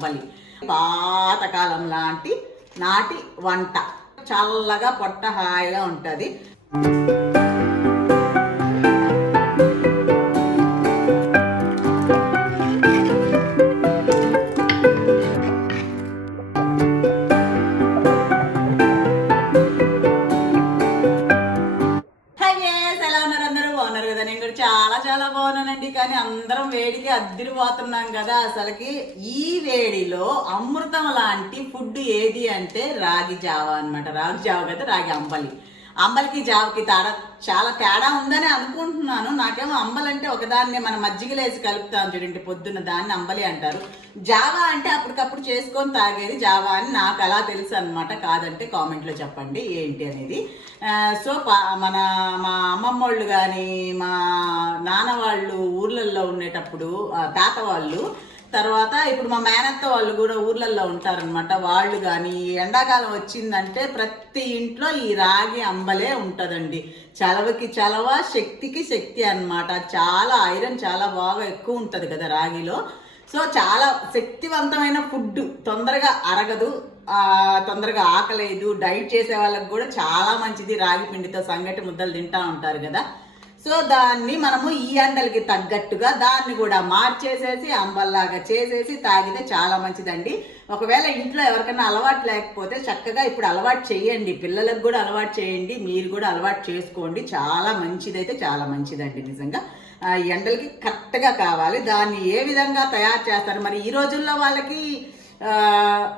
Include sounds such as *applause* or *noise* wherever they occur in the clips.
అంబలి పాతకాలం లాంటి నాటి వంట. చల్లగా పొట్ట హాయిగా ఉంటుంది. చాలా బాగున్నానండి. కానీ అందరం వేడికి అద్దిరిపోతున్నాం కదా. అసలుకి ఈ వేడిలో అమృతం లాంటి ఫుడ్ ఏది అంటే రాగి జావ అన్నమాట. రాగి జావ కదా రాగి అంబలి. అంబలికి జావకి తేడా చాలా తేడా ఉందని అనుకుంటున్నాను. నాకేమో అంబలంటే ఒకదాన్ని మన మజ్జిగలేసి కలుపుతాం చూడండి పొద్దున్న దాన్ని అంబలి అంటారు. జావా అంటే అప్పటికప్పుడు చేసుకొని తాగేది జావా అని నాకు అలా తెలుసు అనమాట కాదంటే కామెంట్లో చెప్పండి ఏంటి అనేది. సో పా- మన మా అమ్మమ్మ వాళ్ళు కానీ మా నాన్న వాళ్ళు ఊర్లలో ఉండేటప్పుడు తాత వాళ్ళు. తర్వాత ఇప్పుడు మా మేనత్త వాళ్ళు కూడా ఊర్లలో ఉంటారనమాట వాళ్ళు కానీ ఎండాకాలం వచ్చిందంటే ప్రతి ఇంట్లో ఈ రాగి అంబలే ఉంటుందండి. చలవకి చలవ శక్తికి శక్తి అన్నమాట. చాలా ఐరన్ చాలా బాగా ఎక్కువ ఉంటుంది కదా రాగిలో. సో చాలా శక్తివంతమైన ఫుడ్ తొందరగా అరగదు. తొందరగా ఆకలేదు. డైట్ చేసే వాళ్ళకి కూడా చాలా మంచిది. రాగి పిండితో సంగటి ముద్దలు తింటా ఉంటారు కదా. సో దాన్ని మనము ఈ ఎండలకి తగ్గట్టుగా దాన్ని కూడా మార్చేసేసి అంబల్లాగా చేసేసి తాగితే చాలా మంచిదండి. ఒకవేళ ఇంట్లో ఎవరికైనా అలవాటు లేకపోతే చక్కగా ఇప్పుడు అలవాటు చేయండి. పిల్లలకు కూడా అలవాటు చేయండి. మీరు కూడా అలవాటు చేసుకోండి. చాలా మంచిదైతే చాలా మంచిదండి నిజంగా. ఎండలకి కరెక్ట్గా కావాలి. దాన్ని ఏ విధంగా తయారు చేస్తారు? మరి ఈ రోజుల్లో వాళ్ళకి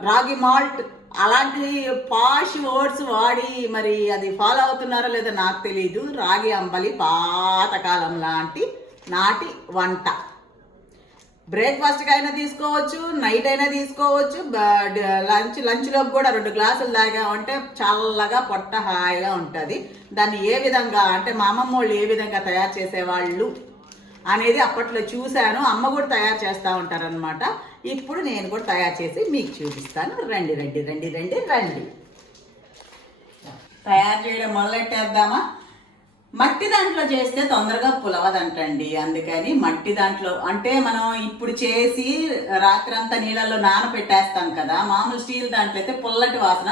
రాగి మాల్ట్ అలాంటి పాష్ వర్డ్స్ వాడి మరి అది ఫాలో అవుతున్నారో లేదో నాకు తెలియదు రాగి అంబలి పాతకాలం లాంటి నాటి వంట. బ్రేక్ఫాస్ట్కి అయినా తీసుకోవచ్చు నైట్ అయినా తీసుకోవచ్చు లంచ్ లంచ్లోకి కూడా రెండు గ్లాసులు తాగామంటే చల్లగా పొట్ట హాయిగా ఉంటుంది. దాన్ని ఏ విధంగా అంటే మా అమ్మమ్మ వాళ్ళు ఏ విధంగా తయారు చేసేవాళ్ళు అనేది అప్పట్లో చూశాను. అమ్మ కూడా తయారు చేస్తూ ఉంటారనమాట ఇప్పుడు నేను కూడా తయారు చేసి మీకు చూపిస్తాను. రండి రండి రండి రండి రండి. తయారు చేయడం మొదలెట్టేద్దామా? మట్టి దాంట్లో చేస్తే తొందరగా పులవదంటండి. అందుకని మట్టి దాంట్లో అంటే మనం ఇప్పుడు చేసి రాత్రంతా నీళ్ళల్లో నానబెట్టేస్తాం కదా మామూలు స్టీల్ దాంట్లో అయితే పుల్లటి వాసన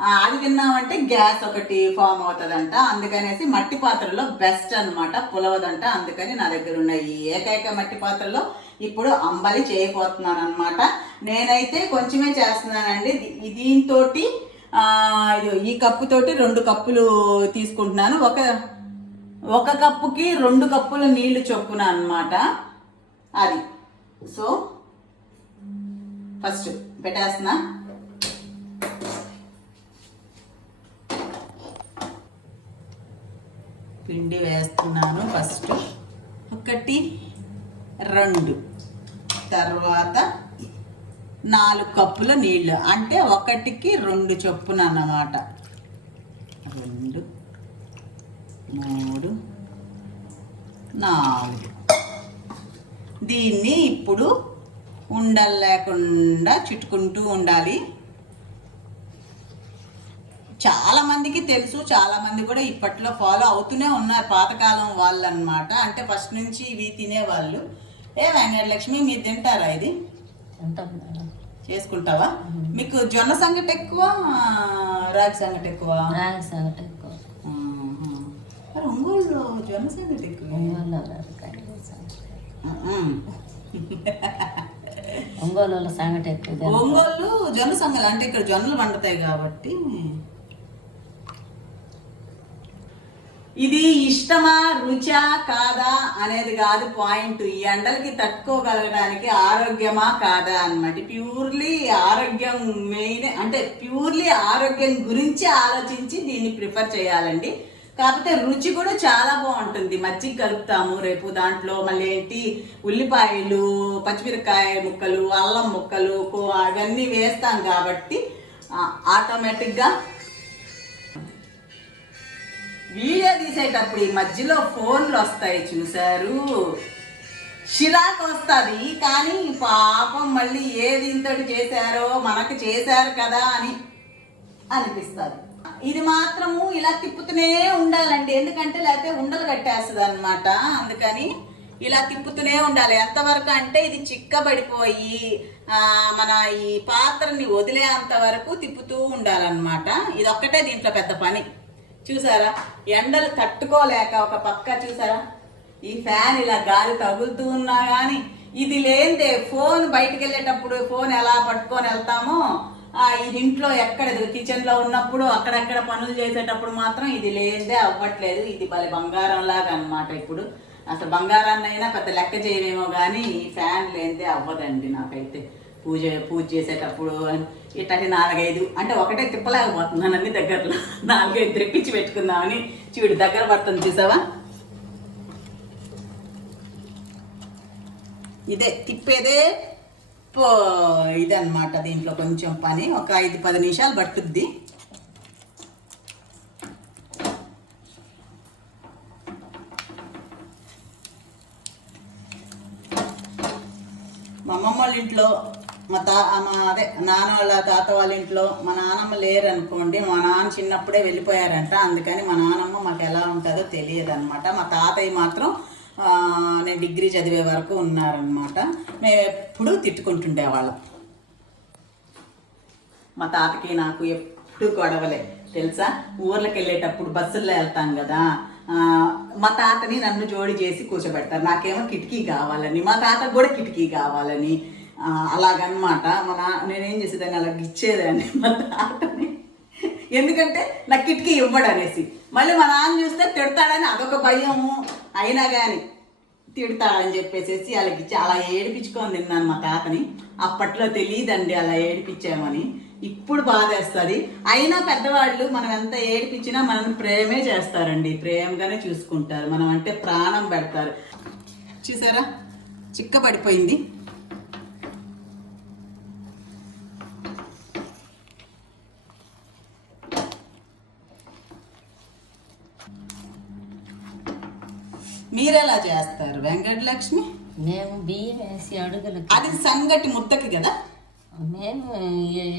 అది తిన్నామంటే గ్యాస్ ఒకటి ఫామ్ అవుతుందంట. అందుకనేసి మట్టి పాత్రలో బెస్ట్ అనమాట పులవదంట. అందుకని నా దగ్గర ఉన్న ఈ ఏకైక మట్టి పాత్రలో ఇప్పుడు అంబలి చేయబోతున్నాను అనమాట నేనైతే కొంచెమే చేస్తున్నానండి. దీంతో దీంతోటి ఈ కప్పుతోటి రెండు కప్పులు తీసుకుంటున్నాను. ఒక ఒక కప్పుకి రెండు కప్పులు నీళ్ళు చొప్పున అనమాట అది. సో ఫస్ట్ పెట్టేస్తున్నా. పిండి వేస్తున్నాను ఫస్ట్. ఒకటి రెండు. తర్వాత నాలుగు కప్పుల నీళ్ళు. అంటే ఒకటికి రెండు చొప్పున అన్నమాట. రెండు మూడు నాలుగు. దీన్ని ఇప్పుడు ఉండలు లేకుండా చుట్టుకుంటూ ఉండాలి. చాలా మందికి తెలుసు చాలా మంది కూడా ఇప్పట్లో ఫాలో అవుతూనే ఉన్నారు పాతకాలం వాళ్ళు అనమాట అంటే ఫస్ట్ నుంచి ఇవి తినేవాళ్ళు. ఏ వెంకటలక్ష్మి మీరు తింటారా ఇది? చేసుకుంటావా? మీకు జొన్న సంగటి ఎక్కువ రాగి సంగటి ఎక్కువ? రాగి సంగటి ఎక్కువ. ఒంగోలు జొన్న సంగటి ఎక్కువ? ఒంగోలు సంగటి. ఎక్కువ. ఒంగోలు జొన్న సంగలు అంటే ఇక్కడ జొన్నలు పండుతాయి కాబట్టి. ఇది ఇష్టమా రుచా కాదా అనేది కాదు పాయింట్. ఈ ఎండలకి తట్టుకోగలగడానికి ఆరోగ్యమా కాదా అనమాట ప్యూర్లీ ఆరోగ్యం మెయిన్ అంటే ప్యూర్లీ ఆరోగ్యం గురించి ఆలోచించి దీన్ని ప్రిఫర్ చేయాలండి. కాకపోతే రుచి కూడా చాలా బాగుంటుంది. మజ్జిగ కలుపుతాము రేపు దాంట్లో. మళ్ళీ ఏంటి? ఉల్లిపాయలు పచ్చిమిరకాయ ముక్కలు అల్లం ముక్కలు కో- అవన్నీ వేస్తాం కాబట్టి ఆటోమేటిక్గా వీడియో తీసేటప్పుడు ఈ మధ్యలో ఫోన్లు వస్తాయి చూశారు? చిరాకు వస్తుంది కానీ పాపం మళ్ళీ ఏది ఇంతటి చేశారో మనకు చేశారు కదా అని అనిపిస్తుంది. ఇది మాత్రము ఇలా తిప్పుతూనే ఉండాలండి. ఎందుకంటే లేకపోతే ఉండలు కట్టేస్తుంది అనమాట అందుకని ఇలా తిప్పుతూనే ఉండాలి. ఎంతవరకు అంటే ఇది చిక్కబడిపోయి మన ఈ పాత్రని వదిలేంత వరకు తిప్పుతూ ఉండాలన్నమాట. ఇది ఒక్కటే దీంట్లో పెద్ద పని. చూసారా? ఎండలు తట్టుకోలేక ఒక పక్క చూసారా? ఈ ఫ్యాన్ ఇలా గాలి తగులుతూ ఉన్నా కానీ ఇది లేనిదే ఫోన్ బయటికి వెళ్ళేటప్పుడు ఫోన్ ఎలా పట్టుకొని వెళ్తామో ఆ, ఇది ఇంట్లో ఎక్కడ కిచెన్లో ఉన్నప్పుడు అక్కడక్కడ పనులు చేసేటప్పుడు మాత్రం ఇది లేనిదే అవ్వట్లేదు. ఇది భలే బంగారం లాగా అనమాట ఇప్పుడు. అసలు బంగారాన్ని అయినా పెద్ద లెక్క చేయలేమో కానీ ఈ ఫ్యాన్ లేనిదే అవ్వదండి నాకైతే. పూజ పూజ చేసేటప్పుడు ఇట్టటి నాలుగైదు. అంటే ఒకటే తిప్పలేకపోతున్నాను అన్ని దగ్గరలో. నాలుగైదు తెప్పించి పెట్టుకుందామని చూడు దగ్గర పడుతుంది చూసావా? ఇదే తిప్పేదే పో ఇదన్నమాట దీంట్లో కొంచెం పని. ఒక ఐదు పది నిమిషాలు పట్టుద్ది. మా అమ్మమ్మ వాళ్ళ ఇంట్లో మా తా మా అదే నాన్న వాళ్ళ తాత వాళ్ళ ఇంట్లో మా నాన్నమ్మ లేరు అనుకోండి మా నాన్న చిన్నప్పుడే వెళ్ళిపోయారంట. అందుకని మా నాన్నమ్మ మాకు ఎలా ఉంటుందో తెలియదు అనమాట మా తాతయ్య మాత్రం నేను డిగ్రీ చదివే వరకు ఉన్నారనమాట. మేము ఎప్పుడూ తిట్టుకుంటుండేవాళ్ళం. మా తాతకి నాకు ఎప్పుడు గొడవలే తెలుసా? ఊర్లకు వెళ్ళేటప్పుడు బస్సుల్లో వెళ్తాం కదా మా తాతని నన్ను జోడి చేసి కూర్చోబెడతారు. నాకేమో కిటికీ కావాలని మా తాతకు కూడా కిటికీ కావాలని అలాగనమాట. మన నేనేం చేసేదాన్ని? అలా ఇచ్చేదాన్ని మా తాతని. ఎందుకంటే నా కిటికీ ఇవ్వడు అనేసి మళ్ళీ మా నాన్న చూస్తే తిడతాడని అదొక భయము. అయినా కానీ తిడతాడని చెప్పేసేసి వాళ్ళకి ఇచ్చి అలా ఏడిపించుకొని తిన్నాను మా తాతని. అప్పట్లో తెలియదండి అలా ఏడిపించామని. ఇప్పుడు బాధేస్తుంది. అయినా పెద్దవాళ్ళు మనం ఎంత ఏడిపించినా మనం ప్రేమే చేస్తారండి. ప్రేమగానే చూసుకుంటారు. మనం అంటే ప్రాణం పెడతారు. చూసారా? చిక్కబడిపోయింది మీరెలా చేస్తారు వెంకటలక్ష్మి? మేము బియ్యం వేసి అడుగులు అది సంగటి ముద్దకి కదా? మేము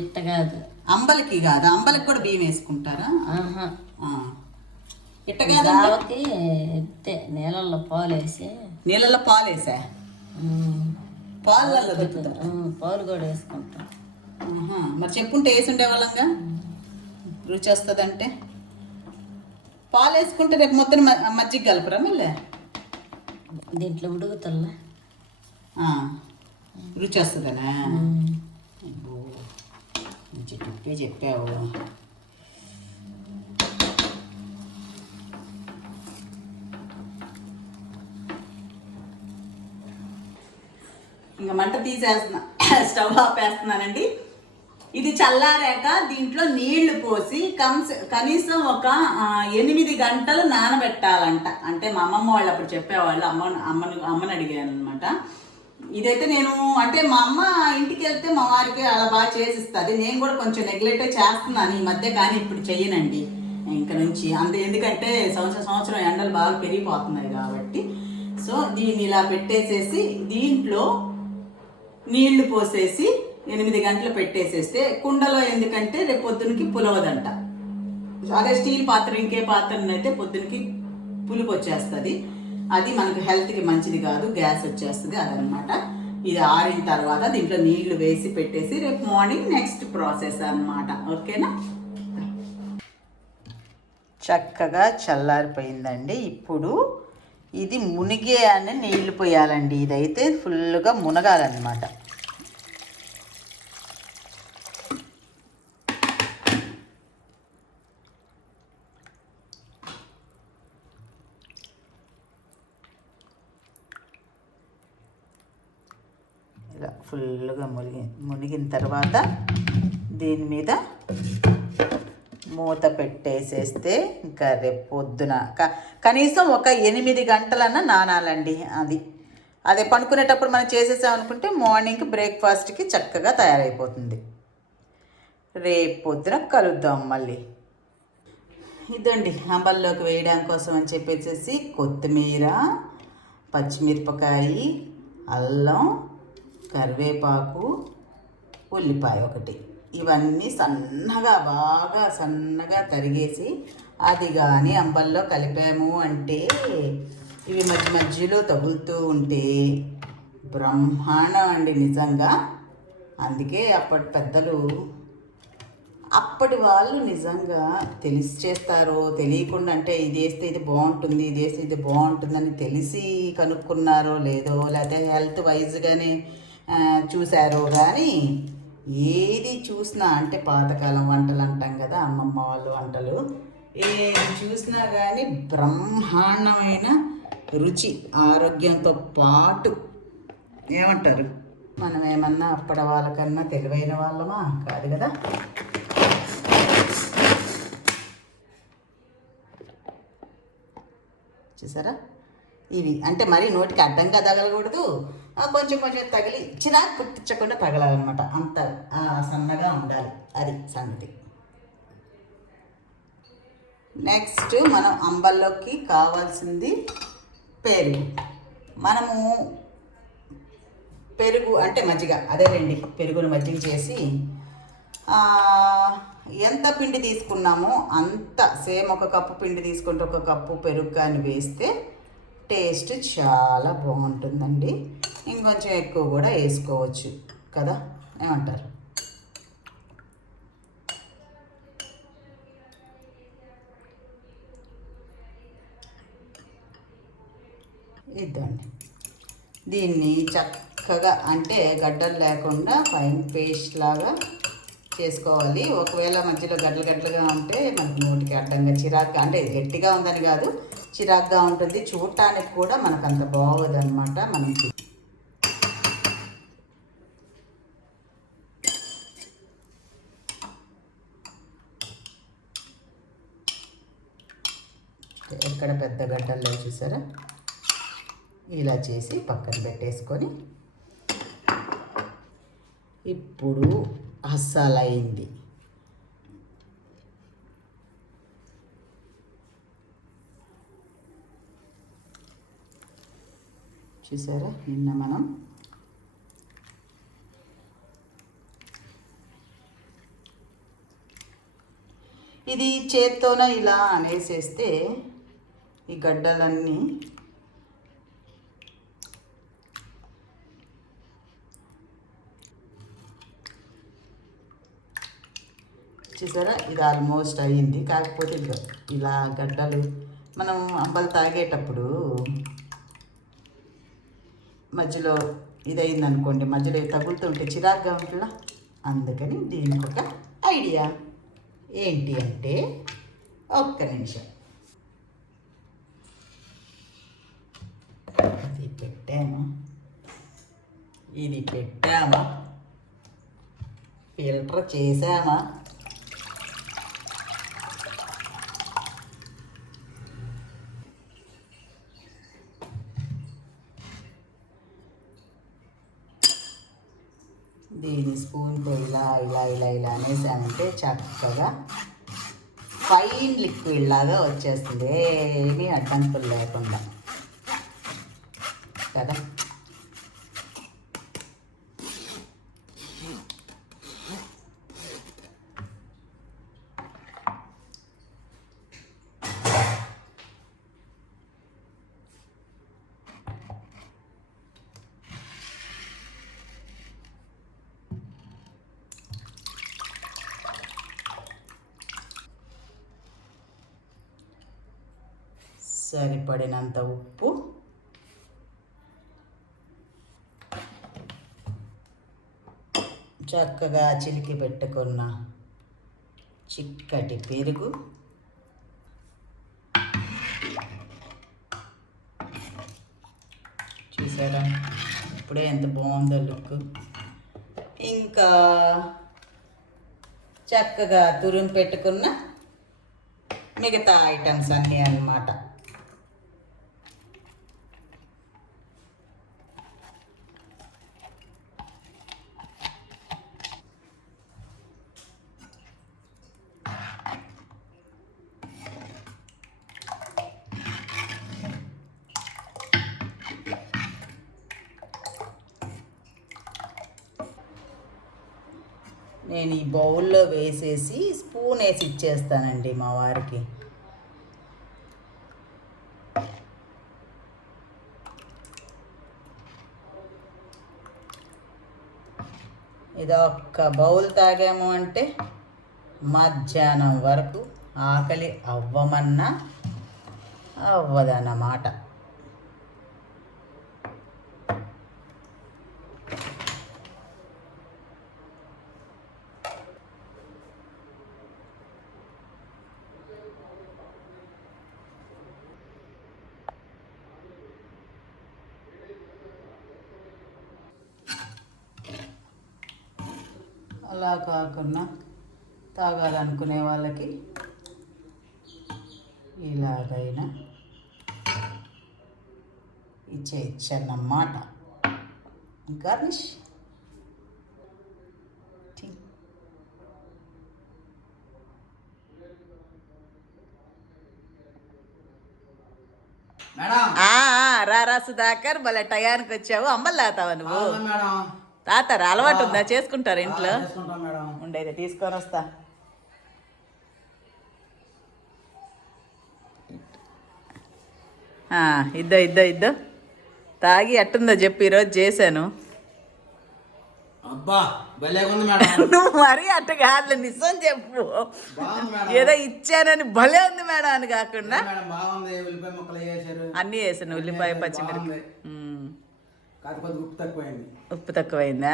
ఇట్ట కాదు. అంబలికి కాదు? అంబలికి కూడా బియ్యం వేసుకుంటారా. ఇట్ట ఎత్తే నీళ్ళల్లో పాలు వేసి నీళ్ళలో పాలు వేసా ఉమ్, పాలలో పాలు కూడా వేసుకుంటాం. మరి చెప్పుంటే వేసి ఉండేవాళ్ళంగా రుచి వస్తుందంటే? పాలు వేసుకుంటే రేపు మొత్తం మజ్జిగ కలపరా మళ్ళీ? దీంట్లో ఉడుకుతల్లా? ఆ. రుచి వస్తుందనా టిప్పే చెప్పావు. ఇంకా మంట తీసేస్తున్నా. స్టవ్ ఆపేస్తున్నానండి. ఇది చల్లారాక దీంట్లో నీళ్ళు పోసి కంస కనీసం ఒక ఎనిమిది గంటలు నానబెట్టాలంట. అంటే మా అమ్మమ్మ వాళ్ళు అప్పుడు చెప్పేవాళ్ళు అమ్మ అమ్మని అమ్మని అడిగాను అనమాట ఇదైతే నేను అంటే మా అమ్మ ఇంటికి వెళ్తే మా వారికి అలా బాగా చేసిస్తుంది. నేను కూడా కొంచెం నెగ్లెక్టే చేస్తున్నాను ఈ మధ్య కానీ ఇప్పుడు చెయ్యనండి. ఇంక నుంచి అంతే ఎందుకంటే సంవత్సరం సంవత్సరం ఎండలు బాగా పెరిగిపోతున్నాయి కాబట్టి. సో దీన్ని ఇలా పెట్టేసేసి దీంట్లో నీళ్ళు పోసేసి ఎనిమిది గంటలు పెట్టేసేస్తే కుండలో ఎందుకంటే రేపు పొద్దునకి పులవదంట. అదే స్టీల్ పాత్ర ఇంకే పాత్రనైతే పొద్దునకి పులుపు వచ్చేస్తుంది అది మనకు హెల్త్కి మంచిది కాదు గ్యాస్ వచ్చేస్తుంది అదనమాట ఇది ఆరిన తర్వాత దీంట్లో నీళ్ళు వేసి పెట్టేసి రేపు మార్నింగ్ నెక్స్ట్ ప్రాసెస్ అన్నమాట. ఓకేనా? చక్కగా చల్లారిపోయిందండి. ఇప్పుడు ఇది మునిగే అని నీళ్ళు పోయాలండి. ఇదైతే ఫుల్గా మునగాలన్నమాట ఇలా ఫుల్గా మునిగి మునిగిన తర్వాత దీని మీద మూత పెట్టేసేస్తే ఇంకా రేపు పొద్దున క- కనీసం ఒక ఎనిమిది గంటలన్నా నానాలండి అది. అదే పడుకునేటప్పుడు మనం చేసేసాం అనుకుంటే మార్నింగ్ బ్రేక్ఫాస్ట్కి చక్కగా తయారైపోతుంది. రేపు పొద్దున కలుద్దాం మళ్ళీ. ఇదండి అంబల్లోకి వేయడం కోసం అని చెప్పేసి కొత్తిమీర పచ్చిమిరపకాయ అల్లం కరివేపాకు ఉల్లిపాయ ఒకటి. ఇవన్నీ సన్నగా బాగా సన్నగా తరిగేసి అది కానీ అంబల్లో కలిపాము అంటే ఇవి మధ్య మధ్యలో తగులుతూ ఉంటే బ్రహ్మాండం అండి నిజంగా. అందుకే అప్పటి పెద్దలు అప్పటి వాళ్ళు నిజంగా తెలిసి చేస్తారో తెలియకుండా అంటే ఇది వేస్తే ఇది బాగుంటుంది ఇది వేస్తే ఇది బాగుంటుందని తెలిసి కనుక్కున్నారో లేదో లేకపోతే హెల్త్ వైజ్గానే చూశారు కానీ ఏది చూసినా అంటే పాతకాలం వంటలు అంటాం కదా అమ్మమ్మ వాళ్ళు వంటలు ఏది చూసినా కానీ బ్రహ్మాండమైన రుచి ఆరోగ్యంతో పాటు ఏమంటారు? మనం ఏమన్నా అప్పటి వాళ్ళకన్నా తెలివైన వాళ్ళమా? కాదు కదా. చూసారా? ఇవి అంటే మరి నోటికి అడ్డంగా తగలకూడదు. కొంచెం కొంచెం తగిలి చిరాకు పుట్టించకుండా తగలాలన్నమాట అంత సన్నగా ఉండాలి అది సంగతి. నెక్స్ట్ మనం అంబల్లోకి కావాల్సింది పెరుగు. మనము పెరుగు అంటే మజ్జిగ అదేలేండి పెరుగును మజ్జిగ చేసి ఎంత పిండి తీసుకున్నామో అంత సేమ్ ఒక కప్పు పిండి తీసుకుంటే ఒక కప్పు పెరుగు కానీ వేస్తే టేస్ట్ చాలా బాగుంటుందండి. ఇంకొంచెం ఎక్కువ కూడా వేసుకోవచ్చు కదా? ఏమంటారు? ఇద్దండి. దీన్ని చక్కగా అంటే గడ్డలు లేకుండా ఫైన్ పేస్ట్ లాగా చేసుకోవాలి. ఒకవేళ మధ్యలో గడ్డలు గడ్డలుగా ఉంటే మనకి నోటికి అడ్డంగా చిరాకు అంటే గట్టిగా ఉందని కాదు. చిరాగ్గా ఉంటుంది. చూడటానికి కూడా మనకు అంత బాగోదు అనమాట మనకి ఎక్కడ పెద్ద గడ్డల్లో చూసారా? ఇలా చేసి పక్కన పెట్టేసుకొని ఇప్పుడు అస్సలైంది. చూసారా? నిన్న మనం ఇది చేత్తోన ఇలా అనేసేస్తే ఈ గడ్డలన్నీ చూసారా? ఇది ఆల్మోస్ట్ అయ్యింది కాకపోతే ఇలా గడ్డలు మనం అంబలు తాగేటప్పుడు మధ్యలో ఇదైంది అనుకోండి మధ్యలో తగులుతుంటే చిరాగ్గా ఉంటుందా? అందుకని దీనికి ఒక ఐడియా. ఏంటి అంటే ఒక్క నిమిషం. ఇది పెట్టాము ఇది పెట్టామా ఫిల్టర్ చేసామా దీని స్పూన్తో ఇలా ఇలా అనేసానంటే చక్కగా ఫైన్ లిక్విడ్ లాగా వచ్చేస్తుంది. ఏమీ అడ్డంకులు లేకుండా. కదా? సరిపడినంత ఉప్పు. చక్కగా చిలికి పెట్టుకున్న చిక్కటి పెరుగు. చూసారా? ఇప్పుడే ఎంత బాగుందో లుక్. ఇంకా చక్కగా తురుము పెట్టుకున్న మిగతా ఐటమ్స్ అన్నీ అన్నమాట. నేను ఈ బౌల్లో వేసేసి స్పూన్ వేసి ఇచ్చేస్తానండి మా వారికి. ఇదొక్క బౌల్ తాగాము అంటే మధ్యాహ్నం వరకు ఆకలి అవ్వమన్నా అవ్వదన్నమాట. అలా కాకుండా తాగాలనుకునే వాళ్ళకి ఇలాగైనా ఇచ్చేయచ్చన్నమాట. Garnish tea. మేడం ఆ, ఆ, రా సుధాకర్ భలే టయానికి వచ్చావు. అమ్మలు తాతావా నువ్వు? తాతారా అలవాటు ఉందా? చేసుకుంటారు ఇంట్లో? ఉండేది తీసుకొని వస్తా. ఇద్దో ఇద్దో ఇద్దో. తాగి అట్టుందో చెప్పు ఈరోజు చేశాను. అబ్బా భలే ఉంది మేడం. *laughs* నువ్వు మరీ అట్ట కాదులే నిజం చెప్పు. ఏదో ఇచ్చానని భలే ఉంది మేడం అని కాకుండా. అన్నీ వేసాను ఉల్లిపాయ పచ్చిమిరపకాయ. ఉప్పు తక్కువైంది.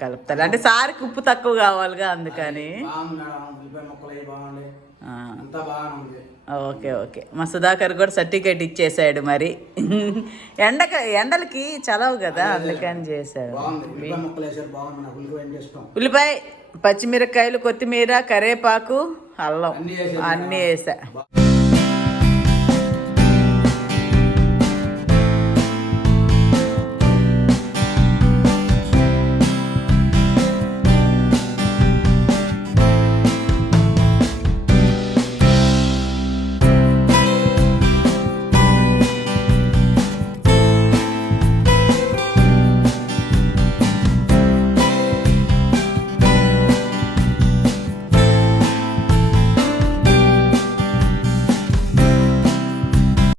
కలుపుతారు. అంటే సారికి ఉప్పు తక్కువ కావాలిగా అందుకని. Okay okay. మా సుధాకర్ కూడా సర్టిఫికేట్ ఇచ్చేసాడు మరి. ఎండక ఎండలకి చలవు కదా అందుకని చేశాడు. ఉల్లిపాయ పచ్చిమిరపకాయలు కొత్తిమీర కరేపాకు అల్లం. అన్నీ. వేసా.